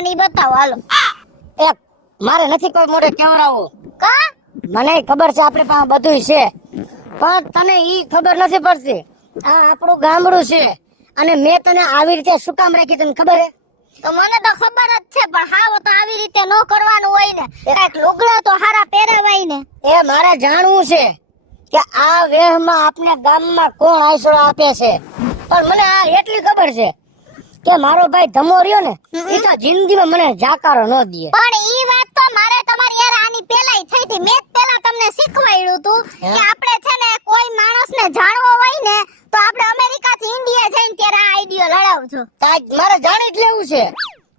મને ઈ બતાવો હાલો. એક મારે નથી કોઈ મોઢે કેવડાવવું. કા મને ખબર છે આપણી પાસે બધુંય છે, પણ તને ઈ ખબર નથી પડતી. આ આપણું ગામડું છે અને મેં તને આવી રીતે શું કામ રાખી તને ખબર હે? તો મને તો ખબર જ છે, પણ હાવ તો આવી રીતે ન કરવાનું હોય ને. કાંઈક લુગડા તો હારા પહેરાવાય ને. એ મારે જાણવું છે કે આ વેહમાં આપને ગામમાં કોણ આશરો આપે છે. પણ મને આ એટલી ખબર છે કે મારો ભાઈ ધમો રહ્યો ને એ તો જિંદગીમાં મને જાકારો ન દે. પણ ઈ વાત તો મારે તમારી યાર આની પહેલાય થઈ હતી. મેં જ પહેલા તમને શીખવાડ્યું હતું કે આપણે છે ને કોઈ માણસને જાણવો હોય ને તો આપણે અમેરિકાથી ઇન્ડિયા જઈને ત્યારે આ આઈડિયો લડાવજો. મારે જાણી જ લેવું છે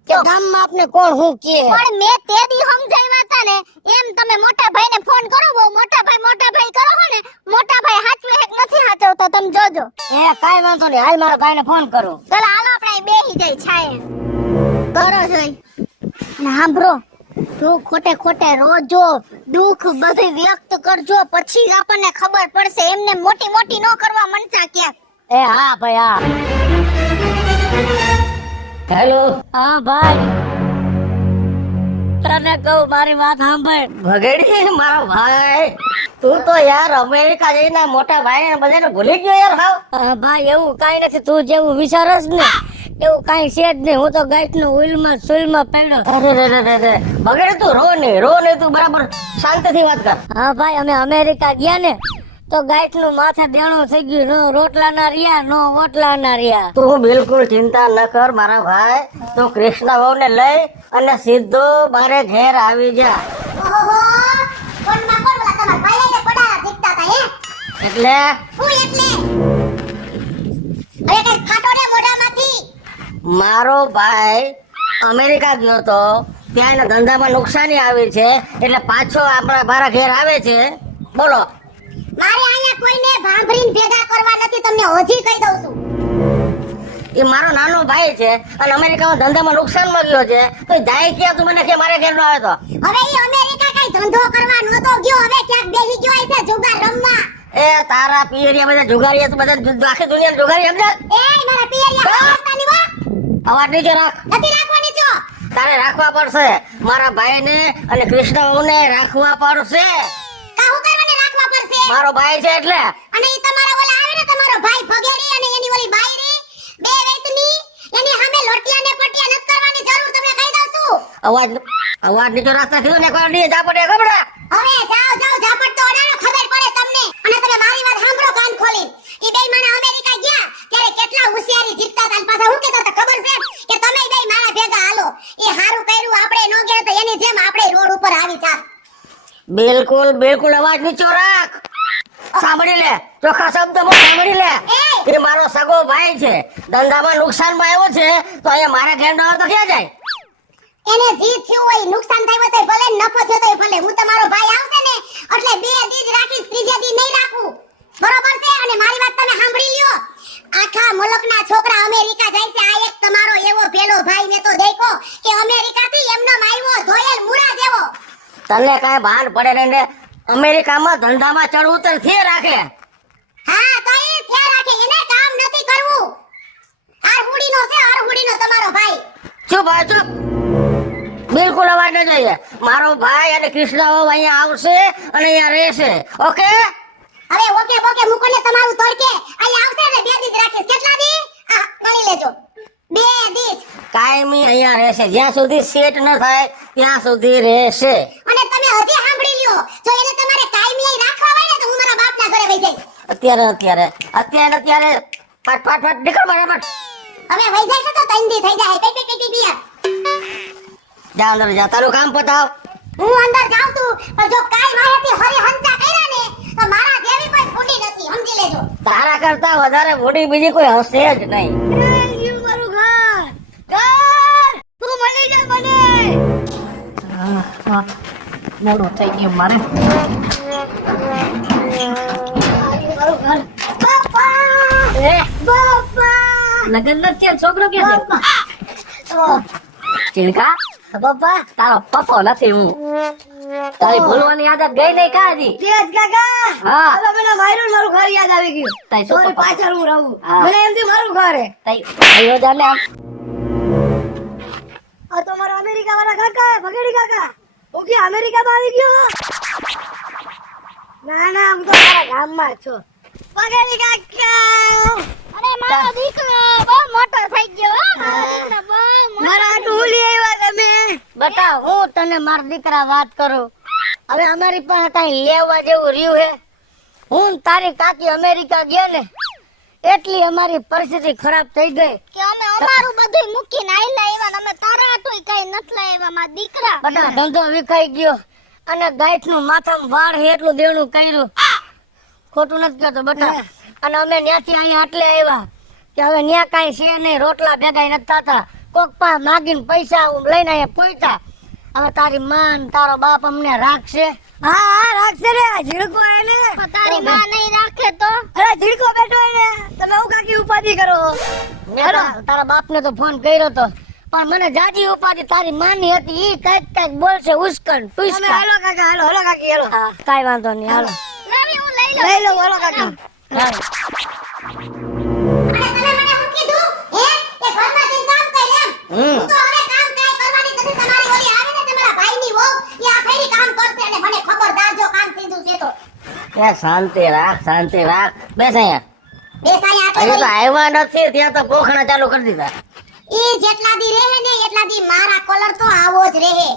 કે ગામમાં આપને કોણ હું કે. પણ મેં તે દી સમજાવ્યા હતા ને એમ તમે મોટા ભાઈને ફોન કરો. બહુ મોટા ભાઈ કરો હો ને, મોટા ભાઈ હાચવે હેક નથી હાચવતા, તમે જોજો. એ કાઈ વાંધો નહીં, હાલ મારા ભાઈને ફોન કરું. ચાલ હાલો આપણે અહીં બેહી જાય છાયે. કરો જોઈ અને સાંભળો, જો ખોટે રોજો દુઃખ બધું વ્યક્ત કરજો, પછી આપણને ખબર પડશે. એમને મોટી નો કરવા મનતા ક્યાંક. એ હા ભાઈ હા. હેલો. હા ભાઈ, તને કહું મારી વાત સાંભળ. ભગડી મારો ભાઈ, તું તો યાર અમેરિકા જઈને મોટા ભાઈ ને બધાને ભૂલી ગયો યાર. હાવ ભાઈ એવું કાઈ નથી, તું જેવું વિચારસ ને એવું કાઈ છે જ નહીં. હું તો ગાઈટ નું ઉલમાં સુલમાં પડ્યો. અરે ભગડી તું રો નહીં તું બરાબર શાંતિથી વાત કર. હા ભાઈ, અમે અમેરિકા ગયા ને તો ગાઈટ નું માથે દેણું થઈ ગયું. નો રોટલા ના રહ્યા, નો વોટલા ના રહ્યા. તું બિલકુલ ચિંતા ન કર મારા ભાઈ. તું કૃષ્ણ વહુ ને લઈ અને સીધો મારે ઘેર આવી જા. ઓહો, કોણમાં કોણ બોલા તમાર ભાઈ લઈને પડારા જીકતા હતા હે? એટલે હું એટલે અરે કઈ ખાટો રે મોઢામાંથી. મારો ભાઈ અમેરિકા ગયો તો ત્યાં એના ધંધામાં નુકસાની આવી છે એટલે પાછો આપણા મારા ઘેર આવે છે. બોલો. મારે અહીંયા કોઈને ભાંભરીને ભેગા કરવા નથી, તમને હજી કહી દઉં છું. એ મારો નાનો ભાઈ છે અને અમેરિકામાં ધંધામાં નુકસાનમાં ગયો છે તો જાય ક્યાં તું મને કે મારે ઘેર નો આવે તો? હવે ઈ અમેરિકા કઈ ધંધો કરવા નતો ગયો, હવે ક્યાંક બેહી ગયો છે જુગાર રમવા. એ તારા પિયરિયા બધા જુગારીયા, તું બધા આખી દુનિયા જુગારી સમજે? એ મારા પિયરિયા બોલતાની વા. અવાજ નીચે રાખ. નથી રાખવાની છો. તારે રાખવા પડશે. મારા ભાઈને અને કૃષ્ણને રાખવા પડશે. કાહુ કરવાને રાખવા પડશે. મારો ભાઈ છે એટલે. અને ઈ તમારો ઓલા આવે ને તમારો ભાઈ ભગેરી અને એની ઓલી બાયરી બે વેતની એની સામે લોટિયા ને પટિયા નત કરવાની જરૂર, તમને કહી દઉં છું. અવાજ નીચે રાખતા થયું ને કોઈ નહીં જાપડે ખબર. હવે જાઓ ઝાપટ તો ઓડાનો ખબર પડે તમને. અને તમે મારી વાત સાંભળો કાન ખોલીને. ઈ બેય માણા અમેરિકા ગયા ત્યારે કેટલા હોશિયારી જીતતા હતા. પાછા હું કહેતા હતા ખબર છે કે તમે બેય માણા ભેગા હાલો. ઈ હારું કર્યું આપણે નો ગયા તો એની જેમ આપણે રોડ ઉપર આવી જાત. બિલકુલ અવાજ નીચો રાખ. સાંભળી લે, ચોખ્ખા શબ્દમાં સાંભળી લે. એ મારો સગો ભાઈ છે, ધંધામાં નુકસાનમાં આવ્યો છે તો અહીંયા મારા ઘેર નો આવે તો ક્યાં જાય? એને જી થયું હોય, નુકસાન થયું હોય તો ભલે, નફો થયો તો ભલે. હું તમારો ભાઈ આવશે ને એટલે બે દી જ રાખીશ, ત્રીજે દી નહીં રાખું. બરોબર છે? અને મારી વાત તમે સાંભળી લ્યો. આખા મુલકના છોકરા અમેરિકા જાય છે. આ એક તમારો એવો પેલો ભાઈ મેં તો દેખો કે અમેરિકાથી એમનો આવ્યો ધોયેલ મુરા જેવો. તને કાંઈ ભાન પડે ને? અમેરિકામાં ધંધામાં ચડ ઉતર થી રાખે. હા તો એ ક્યાં રાખે, એને કામ નથી કરવું. આરહુડીનો છે, આરહુડીનો તમારો ભાઈ. ચૂપ ભાઈ ચૂપ. બિલકુલ અવાજ ન જોઈએ. મારો ભાઈ અને કૃષ્ણ અહીંયા આવશે અને અહીંયા રહેશે. ઓકે? હવે ઓકે બોકે મૂકો ને તમારું તડકે. અહીંયા આવશે એટલે બે દી જ રાખીશ. કેટલા દી? આ ગણી લેજો. બે દી. કાયમી અહીંયા રહેશે, જ્યાં સુધી સેટ ન થાય ત્યાં સુધી રહેશે. અને તમે હજી સાંભળી લ્યો, જો એને તમારે કાયમી અહીં રાખવા હોય ને તો હું મારા બાપના ઘરે વઈ જઈશ. અત્યારે ફટ નીકળ બરાબર. હવે વઈ જાય છે તો ત્રણ દી થઈ જાય. પી જા અંદર જા, તારું કામ પતાવ. હું અંદર જાઉં છું, પણ જો કાઈ વાહેથી હરી હંચા કર્યા ને તો મારા જેવી કોઈ ફૂટી નથી, સમજી લેજો. તારા કરતા વધારે મોટી બીજી કોઈ હશે જ નહીં. મોડું થઈ ગયું મારે. લગન નથી, છોકરો ક્યાં છે? ચિલકા પપ્પા, તારો પપ્પો નથી હું. તારી ભૂલવાની આદત ગઈ નહીં કાજી? તેજ કાકા, હા હવે મને મારું ઘર યાદ આવી ગયું. તારી સોરી પાછળ હું રહું. હા. મને એમથી મારું ઘર હે. તારી આયો જાને આમ. આ તો મારા અમેરિકા વાળા કાકા ભગેડી કાકા હું કે અમેરિકામાં આવી ગયો ના ના હું તો મારા ગામમાં જ છું ભગેડી કાકા અરે મારો દીકરો બહુ મોટો થઈ ગયો હો મારો દીકરો બહુ મોટો. મારા આટલું ઉલી આવ્યા તમે બટા હું તને મારા દીકરા વાત કરું હવે અમારી પાસે કઈ લેવા જેવું રહ્યું હે હું ને તારી કાકી અમેરિકા ગયા ને એટલી અમારી પરિસ્થિતિ ખરાબ થઈ ગઈ કે અમે અમારું બધું મૂકીને આયલા આવ્યા ને અમે તારા તોય કઈ નથી લાવ્યા મારા દીકરા. બટા ધંધો વિખાઈ ગયો અને ગાંઠનું માથામાં વાળ હે એટલું દેણું કર્યું ખોટું નથી કહેતો બટા અને અમે ત્યાંથી અહીંયા આટલે આવ્યા કે હવે ન્યા કાંઈ છે નહીં રોટલા ભેગા નથી થતા કોક પા માગીને પૈસા લઈને અહીંયા પહોંચ્યા હવે તારી માં ને તારો બાપ અમને રાખશે હા હા રાખશે રે આ ઝીણકો એને પણ તારી માં નહીં રાખે તો અરે ઝીણકો બેઠો એને તમે હું કાકી ઉપાધિ કરો મેં તારા બાપને તો ફોન કર્યો તો પણ મને જાજી ઉપાધિ તારી માની હતી ઈ કઈક બોલશે ઉસ્કન તમે પુસ્કન હાલો કાકા હાલો કાકી હાલો હા કાઈ વાંધો નહીં હાલો લાવી હું લઈ લઉં. લઈ લો હાલો કાકા હાલો. અને તમે મને શું કીધું હે કે ઘરમાં જઈને કામ કર એમ હમ. હું તો હવે કામ કાંઈ કરવાની નથી. તમારી ઓલી આવે ને તમારા ભાઈની વહુ એ આ ફેરી કામ કરશે અને મને ખબરદાર જો કામ સીધું છે તો એ શાંતિ રાખ બેસ અહીંયા બેસાય આપે હજી તો આવ્યા નથી ત્યાં તો પોખણા ચાલુ કરી દીધા એ જેટલા દી રહે ને એટલા દી મારા કલર તો આવો જ રહે.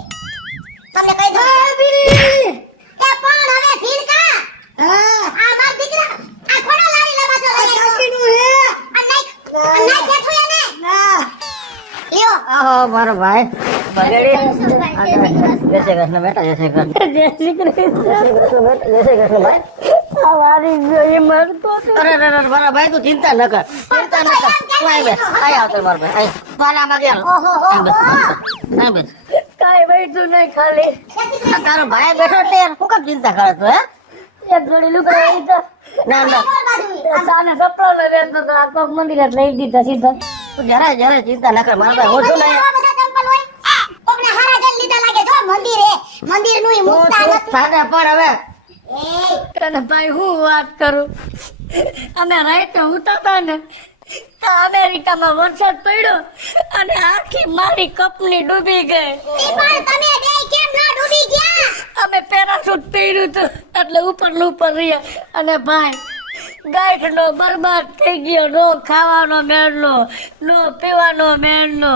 તમને કહી દઉં એ પણ હવે ઝીણકા હા આ માર દીકરા આ કોનો લારી લબાજો લઈ આવ્યો કાકીનું હે આ નાઈ બેઠું એને ના લ્યો આહો મારો ભાઈ બગડી જય શ્રી કૃષ્ણ બેટા જય શ્રી કૃષ્ણ ભાઈ અરે મારા ભાઈ તું ચિંતા ન કર તું આય બેસ આય આવતો મારો ભાઈ આય પાલામાં ગયા ઓહો આય બેસ કાઈ બેઠું નહીં ખાલી આ તારો ભાઈ બેઠો તે યાર હું કેમ ચિંતા કરે તું હે એક જોડી લુગડા તો ના ના સાને સપનો ને બેન તો આ કોક મંદિર જ લઈ દીધા સીધા તું જરા ચિંતા ન કર મારા ભાઈ હું છું ને આવા બધા ચંપલ હોય કોકને હારા જલ લીધા લાગે જો મંદિરનું ઈ મુકતા તું નથી. સાને પણ હવે એ તને ભાઈ હું વાત કરું અમે રાઈતે ઉતાતા ને તો અમેરિકામાં વરસાદ પડ્યો અને આખી મારી કંપની ડૂબી ગઈ ઈ પણ તમે બે કેમ ના ડૂબી ગયા? અમે પેરાશૂટ પહેર્યું હતું એટલે ઉપર રહ્યા અને ભાઈ ગાંઠનો બરબાદ થઈ ગયો નો ખાવાનો મેળનો નો પીવાનો મેળનો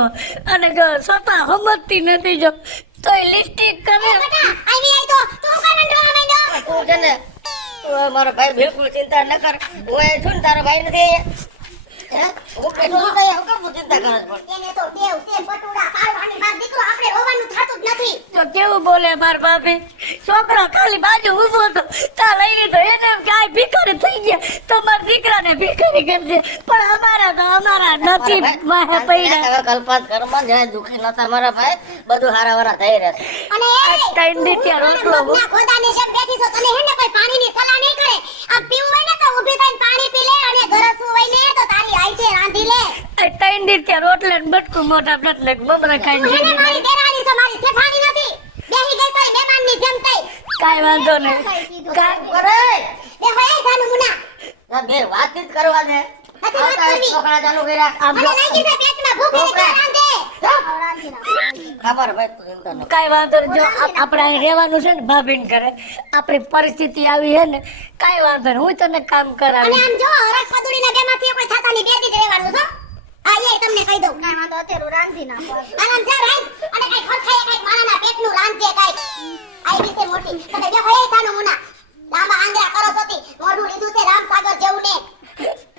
અને સ્વતઃ સમજતી નથી જો તોય લિપસ્ટિક કરે બેટા આવી આઈ તો તું કરવાનું ડ્રામા માંડ્યો. તું છે ને તું મારો ભાઈ બિલકુલ ચિંતા ન કર હું એ છું ને તારો ભાઈ નથી હે હું બેઠો છું તો હું કેમ ચિંતા કરે છે એને તો ટેવ છે પટુડા પાડવાની. માર દીકરો આપણે રોવાનું થાતું જ નથી. તો કેવું બોલે માર ભાભી છોકરો ખાલી બાજુ ઊભો હતો તા લઈ લીધો એને એમ કે આ ભિખારી થઈ ગયા તો મારા દીકરાને ભિખારી કરજે પણ અમારા નસીબ વાહે પડ્યા હવે કલ્પાત ઘરમાં જાય દુખી નતા મારા ભાઈ બધું હારા વારા થઈ રહેશે અને એ ત્રણ દી ત્યાં રોટલો મગના ખોદાની જેમ બેઠી છો તને હેને કોઈ પાણીની સલાહ નહીં કરે. આમ પીવું હોય ને તો ઊભી થઈને પાણી પી લે અને ગરસવું હોય ને તો તારી આઈતે રાંધી લે. ત્રણ દી ત્યાં રોટલે ને બટકું મોટા પ્લેટ બમરા ખાઈને તું એને જઈ મારી દેરાણી છો, મારી જેઠાણી નથી. બેહી ગઈ તો મહેમાનની જેમ થઈ. કાંઈ વાંધો નહીં કાંઈ કરે બે હોય જાનુ મુના. આ બે વાતચીત કરવા દે નથી વાત કરવી. છોકરા ચાલુ કર્યા આમ મને લાગી છે પેટમાં ભૂખ એટલે તો રાંધે. ખબર ભાઈ તું ચિંતા ન કર. કાંઈ વાંધો નહીં જો આપણે અહીં રહેવાનું છે ને ભાભીને ઘરે આપણી પરિસ્થિતિ આવી છે ને કાંઈ વાંધો નહીં હું તને કામ અને કરાવી આમ જો હરખ પદુડીના બેમાંથી કોઈ થાતાની બે દી જ રહેવાનું છો. આ એ તમને કહી દઉં. કાઈ વાંધો અત્યારે રાંધી નાખો. આરામ છે રાંધ અને કઈ ખરખાય કઈ મારાના પેટનું રાંધજે કઈ. આઈ રીતે મોટી તમે બે હોય જાનુ મુના. લાંબા આંગળા કરો સોતી મોઢું લીધું છે રામસાગર જેવું ને.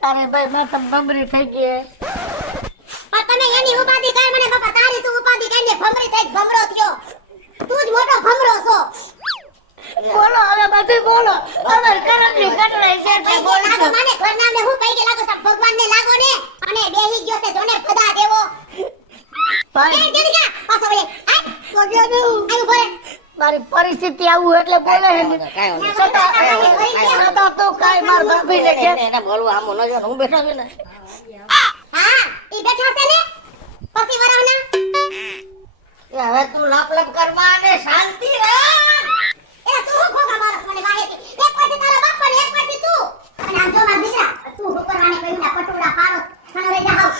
તારે ભાઈ માથા બમરી થઈ ગઈ પણ તમે એની ઉપાધિ કર મને બાપા તારી તું ઉપાધિ કરીને ભમરી થઈ ભમરો થયો. તું જ મોટો ભમરો છો. બોલો હવે બધું બોલો હવે કરમની કટરાઈ છે તે લાગો બોલશો માને ઘરનામને હું પૈકે લાગો સબ ભગવાનને લાગો ને અને બેહી ગયો છે જોને ખુદા દેવો. એ ભાઈ જનકા પાછો વળે આય વગેરે આયુ ભરે. મારી પરિસ્થિતિ આવું એટલે બોલે છે ને સતા તો કાંઈ માર ભાભીને કે એને બોલવા આમ ન જો હું બેઠો છું ને હા ઈ બેઠા છે ને પછી વરાવના. એ હવે તું લપ કરવા અને શાંતિ રાખ એ તું હું ખોગા મારસ મને વાહેથી. એક પછી તારા બાપ પણ એક પછી તું. અને આમ જો માર દીકરા તું હું કરવાને કહ્યું ના પટોડા પાડો. ખાનો રહી જા હાવ.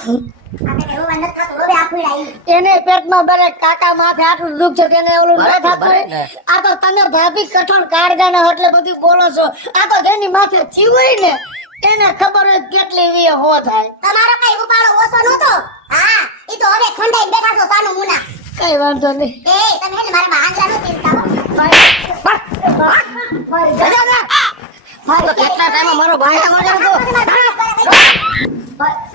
આપણે રોવા નથી થતું, રોવે આ પીડા ઈ. એને પેટમાં બરે કાકા માથે આટલું દુઃખ છે તેને ઓલું ન બરાબર, થતું હોય. બરાબર. આ તો તમે ભાભી કઠોળ કાઢગાના એટલે બધું બોલો છો. આ તો જેની માથે જીવ હોય ને એને ખબર હોય કેટલી વી હો થાય. તમારો કઈ ઉપાડો ઓછો નહોતો. હા, ઈ તો હવે ખંડાઈને બેઠા છો સાનું મુના. કઈ વાંધો નહીં. એ તમે હે ને મારા માં આંગળા નો ચિંતા હો. મારી જજો ને. તો કેટલા ટાઈમમાં મારો ભાઈ આવો છે તો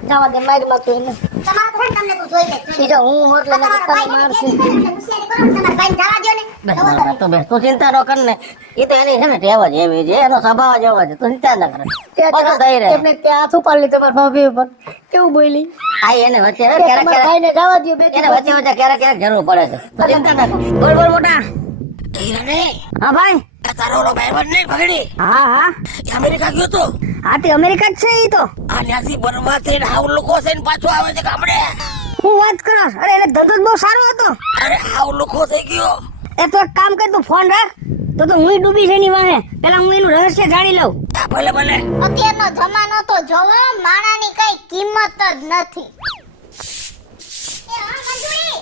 જવા દે મારી માં તું એને. તમારો તો હે ને તમને તું જોઈ લે. બીજો હું હોટલે ને તમારો તને ભાઈ મારશે. મને હોશિયારી કરો ને તમારા ભાઈને જવા દ્યો ને. બસ જવા મારા દો. તો બેસ તું ચિંતા ન કર ને એ તો એની છે ને ટેવ જ એવી છે એનો સ્વભાવ જ એવો છે તું ચિંતા ન કર બધું થઈ રહે એમને ત્યાં હાથ ઉપાડી તમારા ભાભી ઉપર કેવું બોલી આ એને વચ્ચે કે ક્યારેક તમારા ક્યારેક ભાઈને જવા દો બે એને વચ્ચે વચ્ચે ક્યારેક ક્યારેક જરૂર પડે છે તો ચિંતા ન કર બોલ બોલ મોટા હા ભાઈ તારો ઓલો ભાઈબંધ નહીં ભગડી હા હા એ અમેરિકા ગયો તો આ તે અમેરિકા જ છે ઈ તો આ ત્યાંથી બરવા થઈને હાવ લોકો થઈને પાછો આવે છે ગામડે હું વાત કરો અરે એને ધંધો જ બહુ સારો હતો અરે હાવ લોકો થઈ ગયો એ તો એક કામ કર તું ફોન રાખ તો હું ડૂબી છે એની વાહે પેલા હું એનું રહસ્ય જાણી લઉં આ ભલે ભલે અત્યારનો જમાનો તો જોવો માણાની કઈ કિંમત જ નથી. એ હા મંજુરી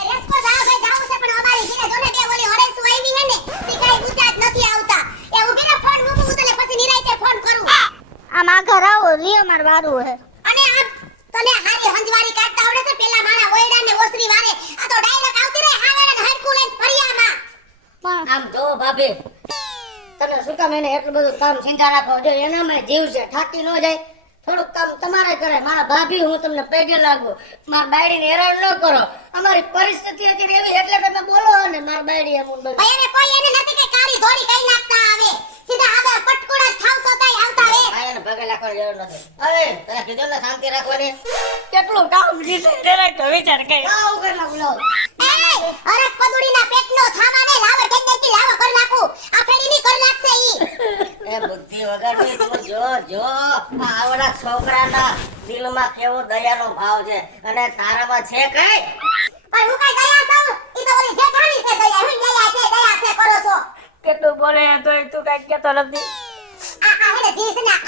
એ રેસ્કો જાવ ભાઈ જાવ છે પણ અમારી ઘરે જોને બે ઓલી હરેસુ આવી હે ને તી કઈ ઊંચા જ નથી આવતા. એ ઊભી ને ફોન મૂકું હું તને પછી નિરાંતે ફોન કરું. આ માં ઘર આવો લિયો માર વારું હે. અને આ તને હારી હંજવારી કાઢતા આવડે છે પેલા માણા ઓયડા ને ઓસરી વારે આ તો ડાયરેક્ટ આવતી રહે હાવાને હડકું લઈને ફરિયામાં. આમ જો ભાભી તમે શું કામ એને એટલું બધું કામ ચિંતા રાખો જો એનામાં જીવ છે થાકી ન જાય થોડુંક કામ તમારે કરે મારા ભાભી હું તમને પગે લાગુ મારા બાયડીને હેરાન ન કરો અમારી પરિસ્થિતિ હતી એવી એટલે તમે બોલો ને મારા બાયડી એમ બધું ભાઈ એને કોઈ એને નથી કે કારી ધોરી કઈ નાખતા આવે સીધા આવે પટકોડા થાવસો તાય આવતા આવે. ભાઈને પગે લાગવાની જરૂર નથી હવે તને કીધું ને શાંતિ રાખવાની કેટલું કામ જીતે તેરે તો વિચાર કઈ આવ કેટલા બોલો એ અરે પદુડીના પેટનો થામાને લાવ ટેકટેકી લાવ કર નાખું આ ફેડીની કર નાખશે ઈ. એ બુદ્ધિ વગરની તું જો જો આ આવડા છોકરાના દિલમાં કેવો દયાનો ભાવ છે અને તારામાં છે કઈ પણ હું કઈ દયા છું ઈ તો ઓલી જેઠાણી છે દયા હું દયા છે કરો છો. કેટલું બોલે તો તું કઈ કેતો નથી આ હેને જીસ ને આ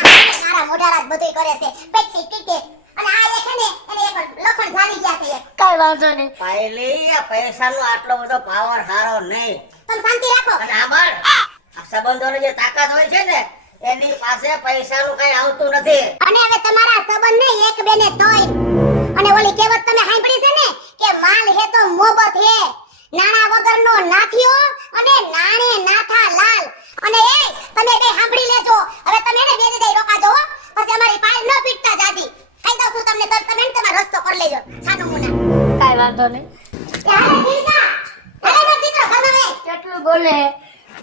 મારા મોઢારા જ બધુંય કરે છે પેટી ટીકે અને આ એક ને એને એક લખણ જાણી ગયા છે એક. કઈ વાંધો નહીં પહેલી આ પૈસાનો આટલો બધો પાવર હારો નહીં તમે શાંતિ રાખો. અને આમાં આ સંબંધોની જે તાકાત હોય છે ને એની પાસે પૈસાનું કઈ આવતું નથી અને હવે તમારા સંબંધ ને એક બેને તોય અને ઓલી કહેવત તમે સાંભળી છે ને કે માલ હે તો મોહબત હે નાણા વગરનો નાથિયો અને નાણે નાથા લાલ. અને એ તમે બે સાંભળી લેજો હવે તમે એને બે દઈ રોકાજો હો પછી અમારી પાલ ન પીટતા જાતી કહી દઉં છું તમને તો તમે ને તમારો રસ્તો કરી લેજો છાનું મુના. કઈ વાંધો નહીં ત્યારે જીવતા અરે મારો દીકરો ઘરમાં વે. કેટલું બોલે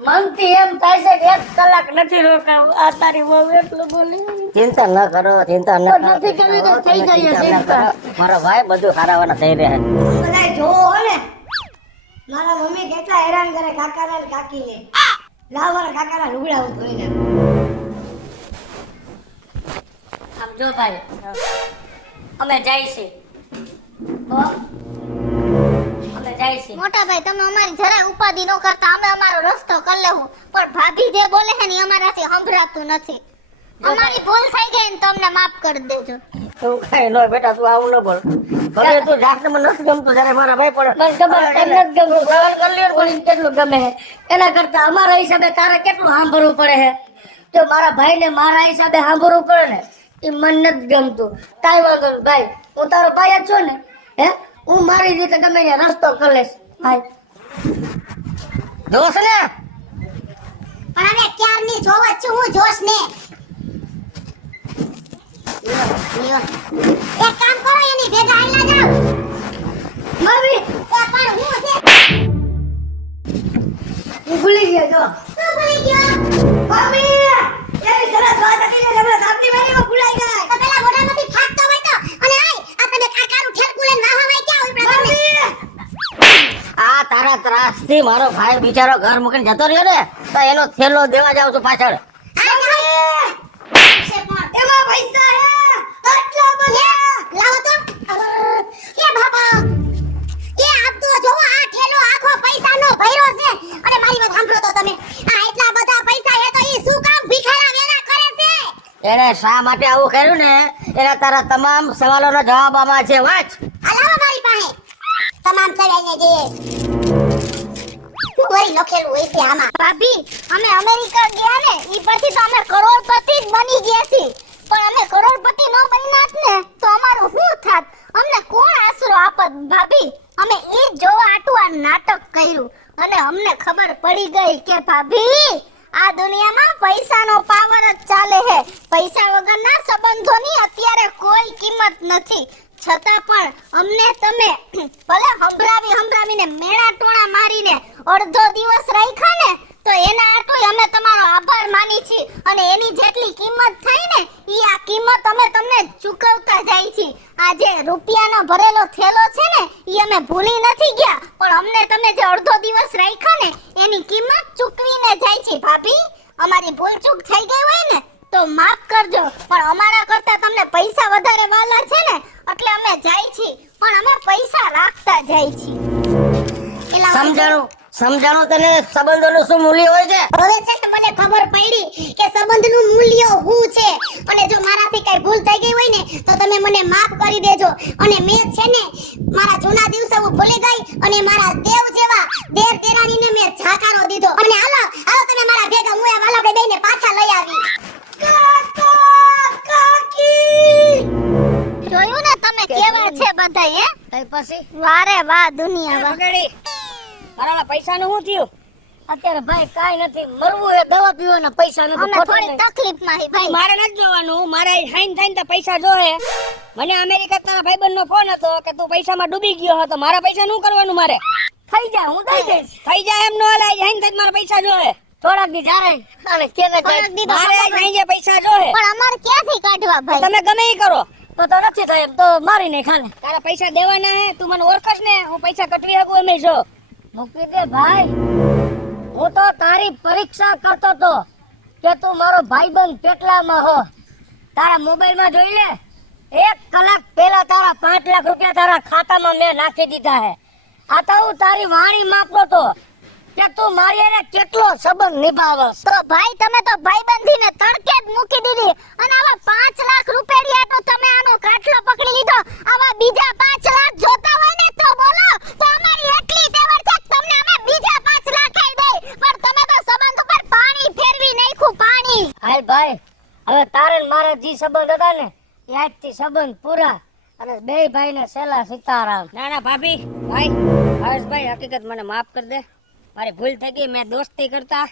મનથી એમ થાય છે કે 1 કલાક નથી રોકાવું આ તારી બહુ એટલું બોલે ચિંતા ન કરો ચિંતા ન તો કરો નથી કરવી તો થઈ તમે જઈએ ચિંતા ન ચિંતા. કરો. મારા ભાઈ બધું હારાવાના થઈ રહ્યા બધા જોવો હો ને મારા મમ્મી કેટલા હેરાન કરે કાકાને ને કાકીને લાવ મારા કાકાના લુગડા હું ધોઈને આમ જો ભાઈ અમે જાય છે અમે જાય છે મોટા ભાઈ તમે અમારી જરા ઉપાધિ ન કરતા અમે અમારો રસ્તો કરી લેવું પણ ભાભી જે બોલે છે ને ઈ અમારાથી સંભળાતું નથી. અમારી ભૂલ થઈ ગઈ ને તમને માફ કરી દેજો. તું કઈ ન બેટા તું આવું ન બોલ હવે તું જાતને મને નથી ગમતું જ્યારે મારા ભાઈ પડે મને ખબર તમને જ ગમતું સવાલ કરી લ્યો ને બોલીને કેટલું ગમે છે એના કરતા અમારા હિસાબે તારે કેટલું સાંભળવું પડે છે જો મારા ભાઈને મારા હિસાબે સાંભળવું પડે ને એ મને નથી ગમતું કાંઈ વાંધો નહીં ભાઈ હું તારો ભાઈ જ છું ને હે હું મારી રીતે ગમે ત્યાં રસ્તો કરી લઈશ ભાઈ જોશ ને પણ હવે ક્યારની જોવ જ છું હું જોશ ને. એક કામ કરો એની ભેગા આયલા જાવ. મમ્મી એ પણ હું છે હું ભૂલી ગયો જો શું ભૂલી ગયો મમ્મી એની સરસ વાત હતી ને તમે સાપની મેળીમાં ભૂલાઈ ગયા તો પેલા મોઢામાંથી ફાટતો હોય તો અને આય આ તમે કાકાનું ઠેકું લઈને વાહવાય ક્યાં હોય પ્રધાનને. આ તારા ત્રાસથી મારો ભાઈ બિચારો ઘર મૂકીને જતો રહ્યો ને તો એનો થેલો દેવા જાવ છું પાછળ આ જાઓ. છે પણ એમાં પૈસા હે આટલા બધા લાવો તો એ બાબા એ આપ તો જોવો આ ઠેલો આખો પૈસાનો ભર્યો છે અને મારી વાત સાંભળો તો તમે આ એટલા બધા પૈસા હે તો ઈ શું કામ ભિખારા વેરા કરે છે. એને શા માટે આવું કર્યું ને એના તારા તમામ સવાલોનો જવાબ આમાં છે, વાંચ. હાલો મારી પાસે તમામ સવાલને જે વળી લખેલું હોય છે આમાં. ભાભી અમે અમેરિકા ગયા ને ઈ પછી તો અમે કરોડપતિ જ બની ગયા છીએ, પણ અમે કરોડપતિ ન બન્યા જ ને તો અમારું શું થાત? અમને કોણ આશરો આપત? ભાભી અમે ઈ જોવા આટું આ નાટક કર્યું અને અમને ખબર પડી ગઈ કે ભાભી આ દુનિયામાં પૈસાનો પાવર જ ચાલે છે. પૈસા વગરના સંબંધોની અત્યારે કોઈ કિંમત નથી. છતાં પણ અમને તમે ભલે હંભરાવીને મેણા ટોણા મારીને અડધો દિવસ રાખ્યા ને તો એના આટલું અમે તમારો આભાર માની છીએ અને એની જેટલી કિંમત થાય ને ઈ આ કિંમત અમે તમને ચૂકવતા જાય છીએ. આ જે રૂપિયાનો ભરેલો થેલો છે ને ઈ અમે ભૂલી નથી ગયા, પણ અમને તમે જે અડધો દિવસ રાખ્યા ને એની કિંમત ચૂકવીને જાય છે. ભાભી અમારી ભૂલ ચૂક થઈ ગઈ હોય ને તો માફ કરજો, પણ અમારા કરતા તમને પૈસા વધારે વાલા છે ને એટલે અમે જાય છીએ, પણ અમે પૈસા રાખતા જાય છીએ. સમજાણું તને સંબંધોનું શું મૂલ્ય હોય છે? હવે છે ને મને ખબર પડી કે સંબંધનું મૂલ્ય શું છે, અને જો મારાથી કઈ ભૂલ થઈ ગઈ હોય ને તો તમે મને માફ કરી દેજો. અને મેં છે ને મારા જૂના દિવસો હું ભૂલી ગઈ અને મારા દેવ જેવા દેર તેરાણીને મેં જાકારો દીધો. અને હાલો તમે મારા ભેગા હું એ વાલા આપણે બેને પાછા લઈ આવી. જોયું ને તમે કેવા છે બધાય હે? તઈ પછી વારે વાહ દુનિયા વાહ. બગડી મારા પૈસાનું શું થયું? અત્યારે ભાઈ કાઈ નથી, મરવું એ દવા પીવાના પૈસા નથી. અમે થોડી તકલીફમાં હી ભાઈ. મારે નથી જોવાનું, મારે હાઈન થઈને તો પૈસા જોહે. મને અમેરિકા તારા ભાઈબંધનો ફોન હતો કે તું પૈસામાં ડૂબી ગયો હતો, મારા પૈસા નું કરવાનું? મારે થઈ જાય હું દઈ દઈશ. થઈ જાય એમ નો હાલે, હાઈન થઈને મારા પૈસા જોહે. થોડાક દી જારે અને કેને મારે હાઈન જે પૈસા જોહે. પણ અમારે ક્યાંથી કાઢવા ભાઈ? તમે ગમે ઈ કરો તો નથી થાય એમ તો મારી નહીં ખાને. તારા પૈસા દેવાના હે, તું મને ઓળખસ ને, હું પૈસા કટવી શકું એમ છો. મૂકી દે ભાઈ, હું તો તારી પરીક્ષા કરતો તો કે તું મારો ભાઈબંધ કેટલામાં હો. તારા મોબાઈલમાં જોઈ લે, 1 કલાક પહેલા તારા 5 લાખ રૂપિયા તારા ખાતામાં મેં નાખી દીધા હે. આ તો હું તારી વાણી માપતો તો કે તું મારી હારે કેટલો સંબંધ નિભાવસ. તો ભાઈ તમે તો ભાઈબંધીને તડકે જ મૂકી દીધી અને આવા 5 લાખ રૂપિયા તો તમે આનો કાટલો પકડી લીધો. આવા બીજા 5 લાખ જોતા હોય ને તો બોલો, તો અમારી એટલી તેવડ છે તમને અમે બીજા 5 લાખ આઈ દે, પણ તમે તો સંબંધ ઉપર પાણી ફેરવી નાખ્યું, પાણી. હાલ ભાઈ, હવે તારે ને મારે જે સંબંધ હતા ને એ આજથી સંબંધ પૂરા, અને બે ભાઈને સેલા સીતારામ. ના ભાભી, ભાઈ હરેશભાઈ, હકીકત મને માફ કરી દે. મારી ભૂલ થઈ ગઈ, મેં દોસ્તી કરતા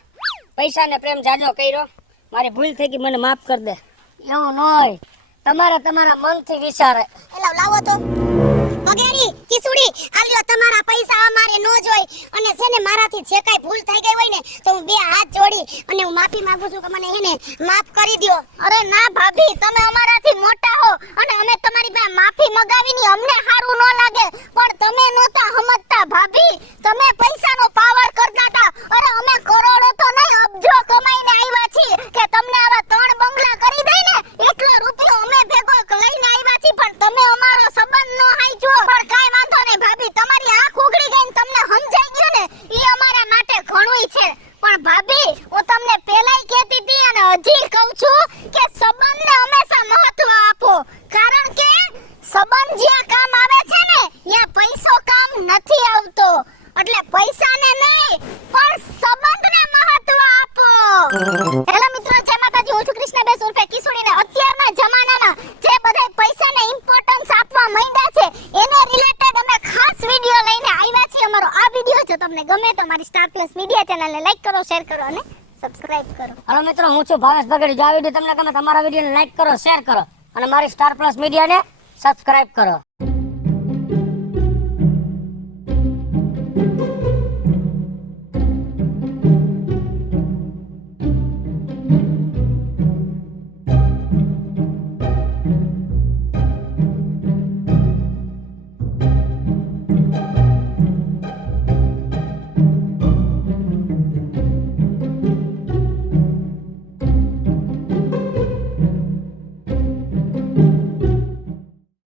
પૈસાને પ્રેમ જાજો કર્યો. મારી ભૂલ થઈ ગઈ, મને માફ કરી દે. એવું ન હોય, તમારે તમારા મનથી વિચારે. એલા લાવો તો વગેરી કિસુડી આલ્યો તમારા પૈસા અમારે નો જોઈ. અને છે ને મારાથી જે કાઈ ભૂલ થઈ ગઈ હોય ને તો હું 2 હાથ જોડી અને હું માફી માંગુ છું કે મને એને માફ કરી દ્યો. અરે ના ભાભી, તમે અમારાથી મોટા હો અને અમે તમારી પાસે માફી મગાવીની અમને સારું ન લાગે, પણ તમે નહોતા સમજતા ભાભી. તમે પૈસાનો પાવર કરતા હતા. અરે અમે કરોડો તો નહીં અબજો કમાઈને આવ્યા છીએ કે તમને આવા 3 બંગલા કરી દઈ ને એટલો રૂપિયો અમે ભેગો લઈને આવ્યા છીએ, પણ તમે અમારો સંબંધ નો હાઈજો. પણ કાઈ વાંધો નહીં ભાભી, તમારી આંખ ઉઘડી ગઈ ને તમને સમજાઈ ગયું ને ઈ અમારા માટે ઘણુંય છે. પણ ભાભી, હું તમને પહેલાય કહેતી હતી અને હજી કહું છું કે સંબંધને હંમેશા મહત્વ આપો, કારણ કે સંબંધ જ્યાં કામ આવે છે ને ત્યાં પૈસો કામ નથી આવતો. એટલે પૈસાને નહીં પણ સંબંધને મહત્વ આપો. હેલો મિત્રો, જય માતાજી, હું છું કૃષ્ણબેન ઉર્ફે કિશોરીને. અત્યારના જમાનામાં જે બધાય પૈસાને ઇમ્પોર્ટન્સ આપવા માંડ્યા છે એને રિલેટેડ અમે ખાસ વિડિયો લઈને આવ્યા છીએ. અમારો આ વિડિયો જો તમને ગમે તો મારી સ્ટાર પ્લસ મીડિયા ચેનલને લાઈક કરો, શેર કરો અને સબસ્ક્રાઇબ કરો. હાલો મિત્રો, હું છું ભાવેશ બગડી. જો આ વિડીયો તમને ગમે તમારા વિડીયોને લાઈક કરો, શેર કરો અને મારી સ્ટાર પ્લસ મીડિયાને સબસ્ક્રાઇબ કરો.